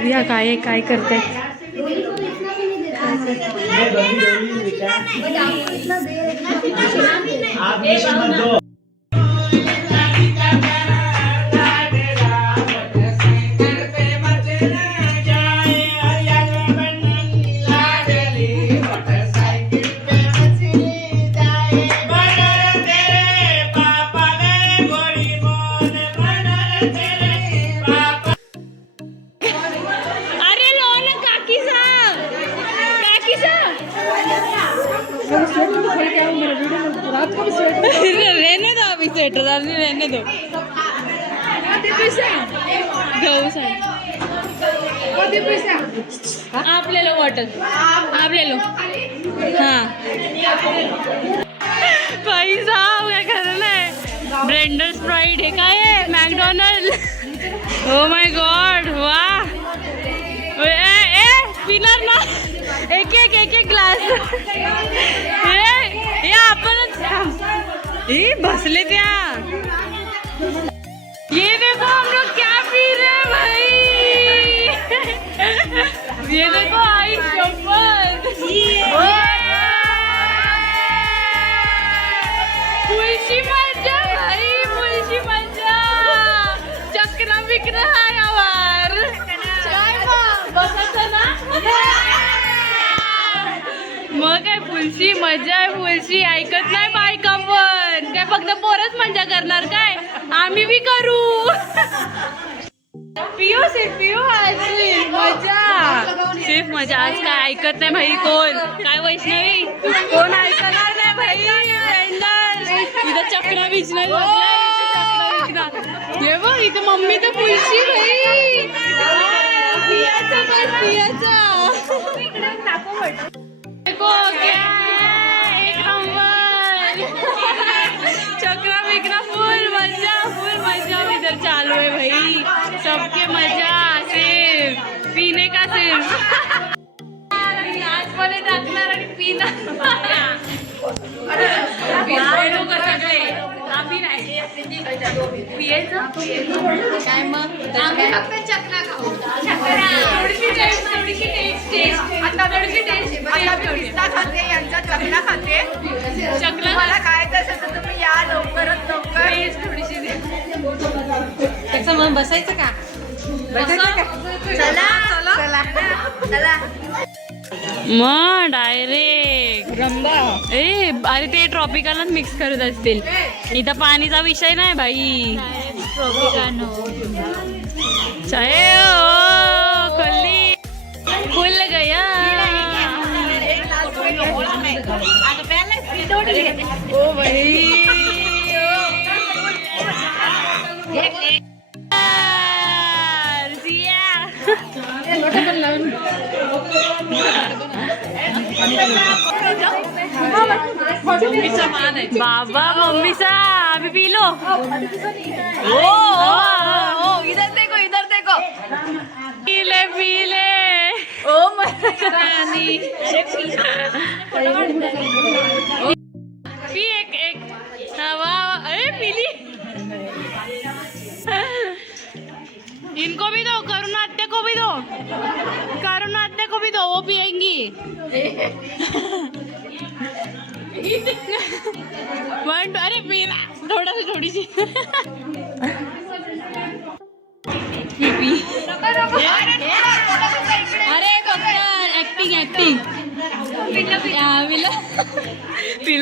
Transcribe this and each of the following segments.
या काय काय करते रहने दो अभी स्वेटर रहने दो आप ले लो बॉटल आप ले लो हाँ भाई साहब क्या करना है ब्लेंडर स्प्राइट है काय है मैकडॉनल्ड ओ माय गॉड वाह ए पिनर ना एक एक ग्लास ये आपण बसले त्या ये देखो हम लोग क्या पी रहे हैं भाई ये देखो आई शपथ मुलशी मजा भाई मुलशी मजा चक्र बिक्र आहे यावर काय बसायचं ना मग काय फुलशी मजा आहे फुलशी ऐकत नाही बायका पण काय फक्त पोरच मजा करणार काय आम्ही बी करू पिओ सिर्फ पिओ आज मजा सिर्फ मजा आज काय ऐकत नाही भाई कोण काय वैष्णवी कोण ऐकणार नाही भाई इथं चक्रा बिचना ये बघ इथं मम्मी तर फुलशी भाई पियाचा बस पियाचा चक्रा बिकरा फुल मजा इधर चालू है भाई सबके मजा सिर्फ पीने का सिर्फ आज मध्ये टाकणार आणि पिणार लोक सगळे आम्ही नाही पियेचं काय मग आम्ही फक्त चक्रा खाऊ थोडीशी टेस्ट आता थोडीशी टेस्ट पिस्ता खाते यांचा चकला खाते चकला मला काय तसं तर तुम्ही या लवकरात लवकर टेस्ट थोडीशी त्याचं मग बसायचं का चला मग डायरेक्ट रंबा ए अरे ते ट्रॉपिकलच मिक्स करत असतील इथं पाणीचा विषय नाही भाई ट्रॉपिकानो चाहे खोली खुल गया ओ भाई बाबा मम्मीचा अभी पी लो ओ इधर देखो पीले ओ रानी पी एक हवा अरे पीली इनको भी दो करुणा आत्या को भी दो वो पिएंगी अरे पीला थोड़ी-सी अरे ऍक्टिंग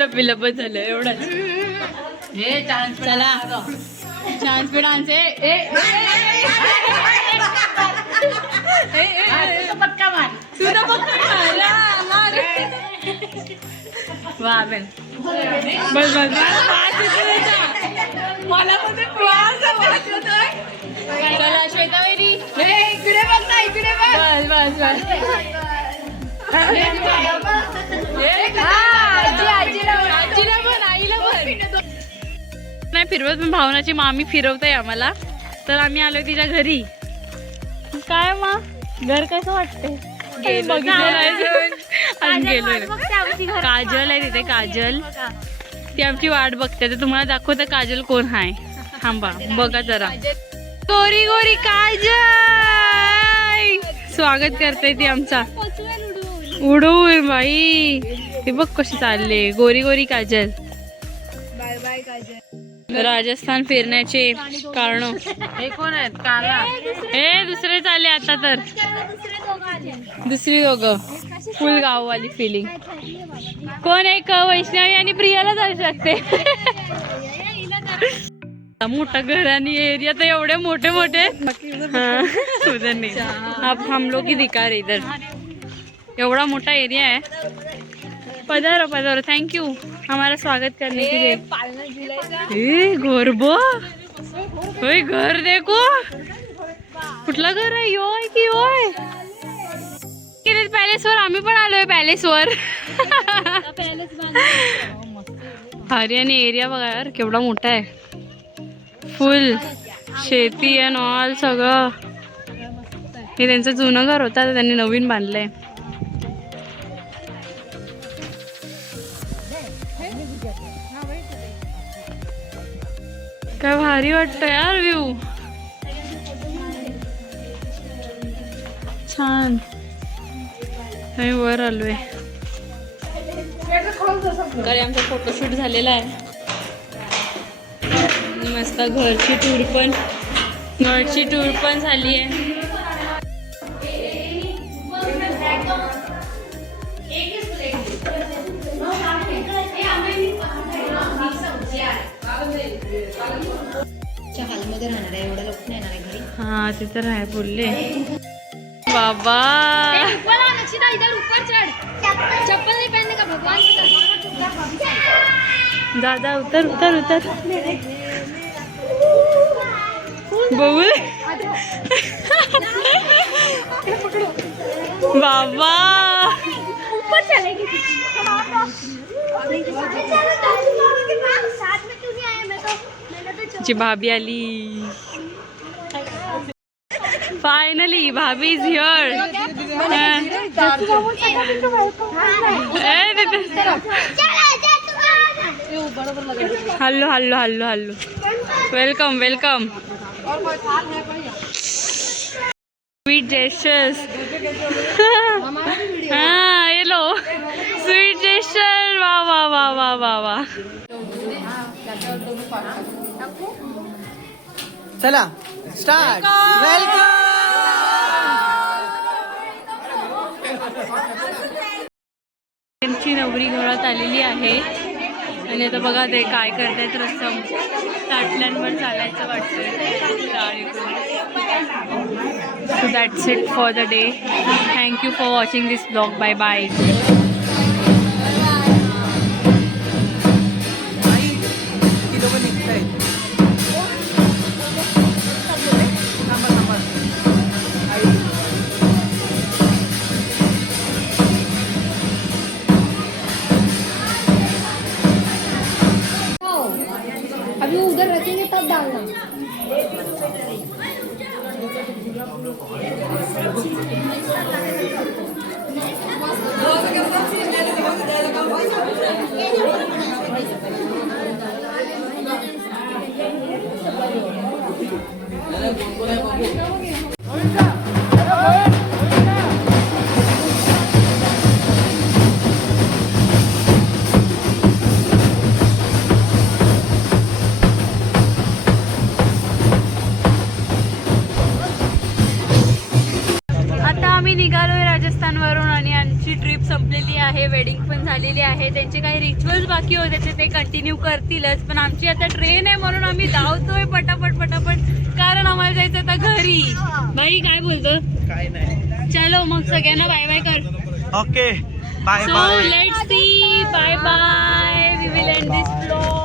पिलं पण झालं एवढंच चला चान्स पे डान्स पक्का मार तुझा पक्का मार वाह बस मला पण चला श्वेता वैरी इकडे बस आईला नाही फिरवत पण भावनाची मामी फिरवते आम्हाला तर आम्ही आलोय तिच्या घरी काय मग घर कसं वाटतंय काजल आहे तिथे काजल ती आमची वाट बघते तर तुम्हाला दाखवते काजल कोण आहे थांबा बघा जरा गोरी काजल स्वागत करते ती आमचा उडून बाई. हे बघ कशी चालले गोरी गोरी काजल. Bye bye Kajal. राजस्थान फिरण्याचे कारण हे कोण आहेत काला? हे दुसरे चालले आता तर दुसरी दोघं फुल गाववाली फिलिंग. कोण एक वैष्णवी आणि प्रियाला जाऊ शकते. मोठं घर आणि एरिया तर एवढे मोठे मोठे. उधर नहीं, अब हम लोग ही दिखा रहे इधर. एवढा मोठा एरिया है. पधारो पधारो. थैंक यू हमारा स्वागत करने के लिए. घर बो होय घर देखो. कुठला घर आहे यो आहे की यो आहे. पॅलेस वर आम्ही पण आलोय पॅलेस वर. हरियाणी एरिया बघा यार केवढा मोठा आहे. फुल शेती अँड ऑल सगळं. हे त्यांचं जुनं घर होतं त्यांनी नवीन बांधलंय. काय भारी वाटतं यार व्ह्यू. छान. आम्ही वर आलोय. तर आमचा फोटोशूट झालेला आहे. मस्त घरची टूर पण झाली आहे. हा ते तर आहे बोलले बाबा. चप्पल नहीं पहनने का भगवान. दादा उतर उतर उतर. बघू बाबा. ऊपर चलेगी. जी भाभी आली. Finally Bhabhi is here. हल्लो हल्लो हल्लो हल्लो. Welcome welcome. Sweet gestures. हाँ ये लो स्वीट जेस्चर. वाह वाह वाह वाह वाह वाह. चला स्टार्ट. वेलकम. त्यांची नवरी घरात आलेली आहे आणि आता बघा ते काय करतायत. रस्सम ताटल्यांवर चालायचं वाटतंय. So that's it for the day. Thank you for watching this blog. Bye bye. ती लोक निघतायत. अभी उधर रखेंगे तब डालना. आम्ही निघालोय राजस्थानवरून आणि आमची ट्रिप संपलेली आहे. वेडिंग पण झालेली आहे. त्यांचे काही रिच्युअल्स बाकी होते ते कंटिन्यू करतीलच. पण आमची आता ट्रेन आहे म्हणून आम्ही धावतोय पटापट पटापट. कारण आम्हाला जायचं आता घरी. भाई काय बोलतो? काय नाही. चलो मग सगळ्यांना बाय बाय कर. Okay bye so bye. Let's see. Bye bye. We will end this blog.